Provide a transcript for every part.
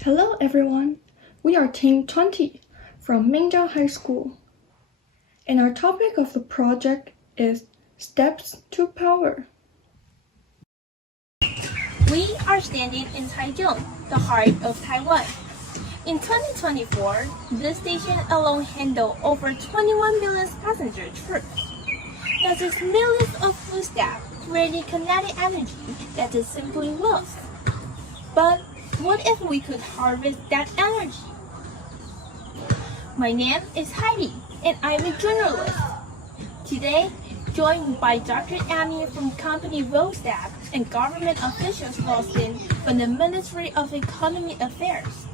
Hello everyone, we are Team 20 from明道High School. And our topic of the project is Steps to Power. We are standing in Taichung, the heart of Taiwan. In 2024, this station alone handled over 21 million passenger trips. That is millions of food staff creating kinetic energy that is simply lost. But what if we could harvest that energy? My name is Heidi, and I'm a journalist. Today, joined by Dr. Amy from company road staff and government officials Austin from the Ministry of Economy Affairs.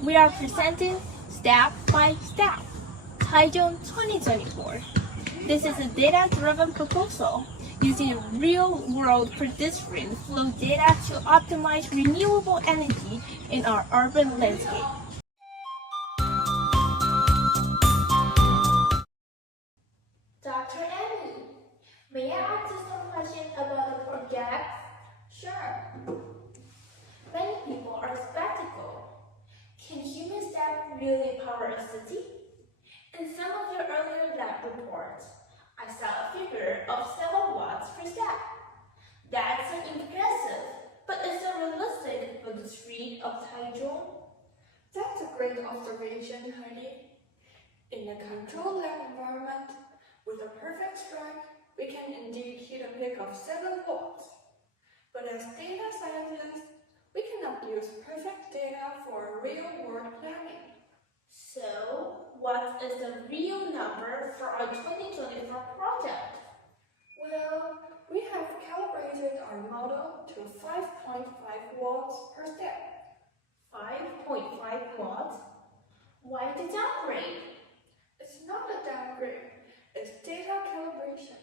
We are presenting Step by Step, Taichung 2024. This is a data-driven proposal using real-world pedestrian flow data to optimize renewable energy in our urban landscape. Dr. Amy, may I ask you some questions about the project? Sure. Many people are skeptical. Can human step really power a city? In some of your earlier lab reports, I saw a figure of 7 watts per step. That's impressive, but is it realistic for the street of Taichung? That's a great observation, Heidi. In a controlled lab environment, with a perfect strike, we can indeed hit a peak of 7 watts. But as data scientists, we cannot use perfect data for real-world planning. So, what is the real number for our 2024 project? Well, we have calibrated our model to 5.5 watts per step. 5.5 watts? Why the downgrade? It's not a downgrade, it's data calibration.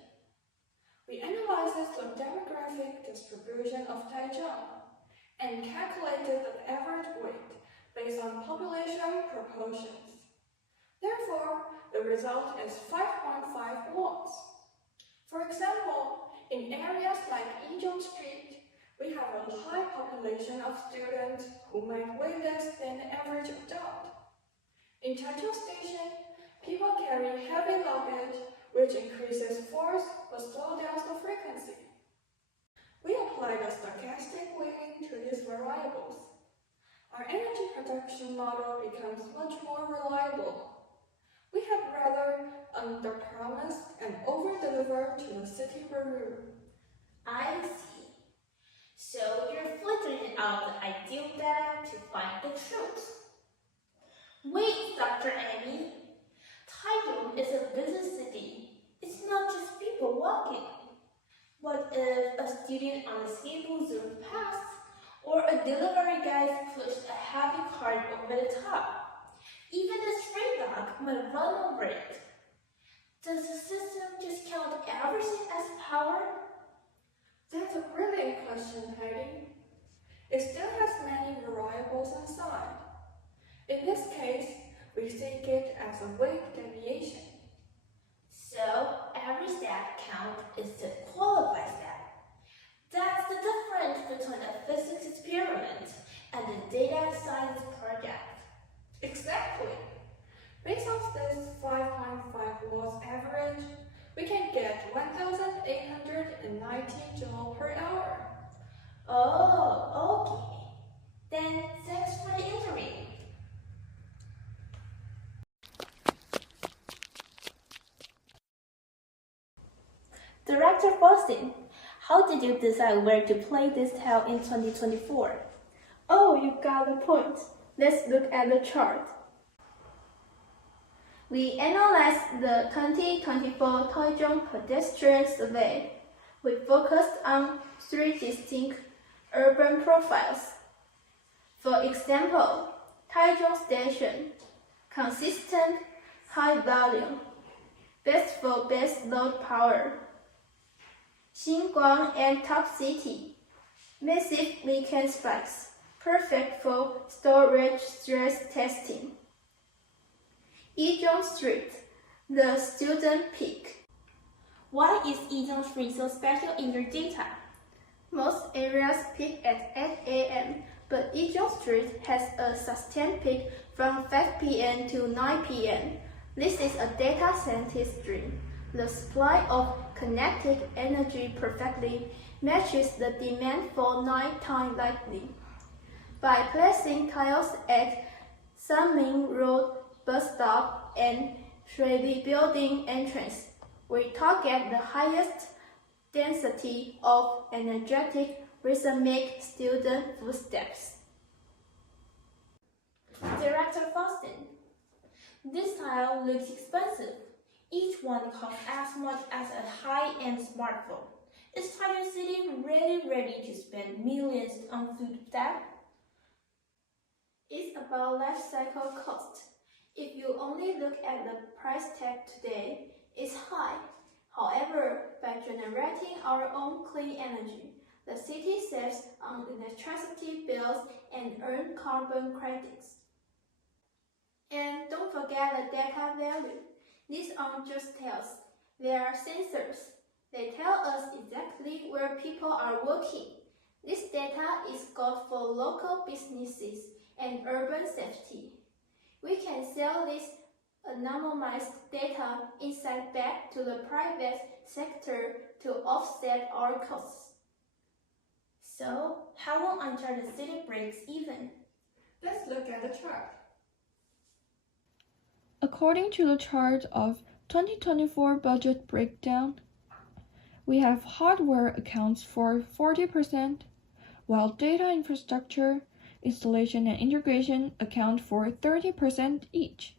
We analyzed the demographic distribution of Taichung and calculated the average weight based on population proportions. Therefore, the result is 5.5 watts. For example, in areas like Yizhong Street, we have a high population of students who might weigh less than the average adult. In Taichung Station, people carry heavy luggage, which increases force but slows down the frequency. We applied a stochastic weighting to these variables. Our energy production model becomes much more reliable. We have rather under-promised and over-delivered to the city review. I see. So you're filtering out the ideal data to find the truth. Wait, Dr. Amy. Taichung is a busy city. It's not just people walking. What if a student on a skateboard zoomed past, or a delivery guy pushed a heavy cart over the top? Even a stray dog might run over it. Does the system just count everything as power? That's a brilliant question, Heidi. It still has many variables inside. In this case, we take it as a weight deviation. So every step count is the qualified step. That's the difference between a physics experiment and a data science project. Exactly. Based on this 5.5 watts average, we can get 1,890 joules per hour. Oh, okay. Then thanks for the interview. Director Faustin, how did you decide where to play this tale in 2024? Oh, you got the point. Let's look at the chart. We analyzed the 2024 Taichung pedestrian survey. We focused on 3 distinct urban profiles. For example, Taichung Station, consistent high volume, best for base load power. Xinguang and Top City, massive weekend spikes, perfect for storage stress testing. Yizhong Street, the student peak. Why is Yizhong Street so special in your data? Most areas peak at 8 a.m., but Yizhou Street has a sustained peak from 5 p.m. to 9 p.m. This is a data scientist's dream. The supply of kinetic energy perfectly matches the demand for nighttime lighting. By placing tiles at Sunming Road bus stop and Shuili Building entrance, we target the highest density of energetic rhythmic student footsteps. Director Faustin, this tile looks expensive. Each one costs as much as a high-end smartphone. Is Taiwan City really ready to spend millions on footsteps? It's about life cycle cost. If you only look at the price tag today, it's high. However, by generating our own clean energy, the city saves on electricity bills and earns carbon credits. And don't forget the data value. These aren't just tales, they are sensors. They tell us exactly where people are working. This data is good for local businesses and urban safety. We can sell this anonymized data insight back to the private sector to offset our costs. So, how will ensure the city breaks even? Let's look at the chart. According to the chart of 2024 budget breakdown, we have hardware accounts for 40%, while data infrastructure, installation and integration account for 30% each.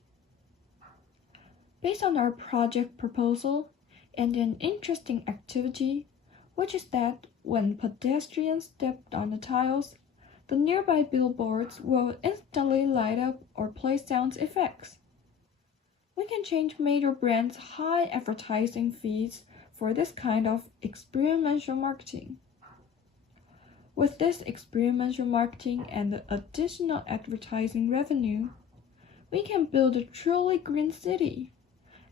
Based on our project proposal and an interesting activity, which is that when pedestrians step on the tiles, the nearby billboards will instantly light up or play sound effects. We can change major brands' high advertising fees for this kind of experiential marketing. With this experiential marketing and the additional advertising revenue, we can build a truly green city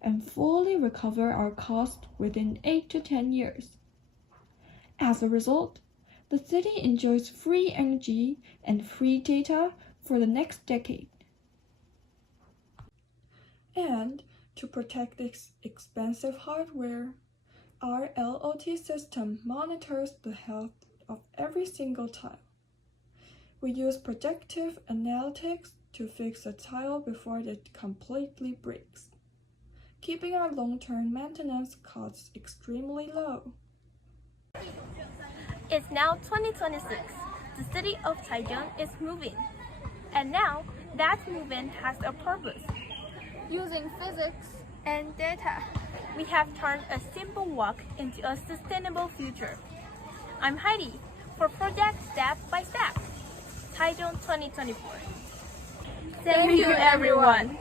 and fully recover our cost within 8 to 10 years. As a result, the city enjoys free energy and free data for the next decade. And to protect this expensive hardware, our LOT system monitors the health of every single tile. We use predictive analytics to fix a tile before it completely breaks, keeping our long-term maintenance costs extremely low. It's now 2026. The city of Taichung is moving. And now, that movement has a purpose. Using physics and data, We have turned a simple walk into a sustainable future. I'm Heidi for Project Step by Step, Taichung 2024. Thank you, everyone.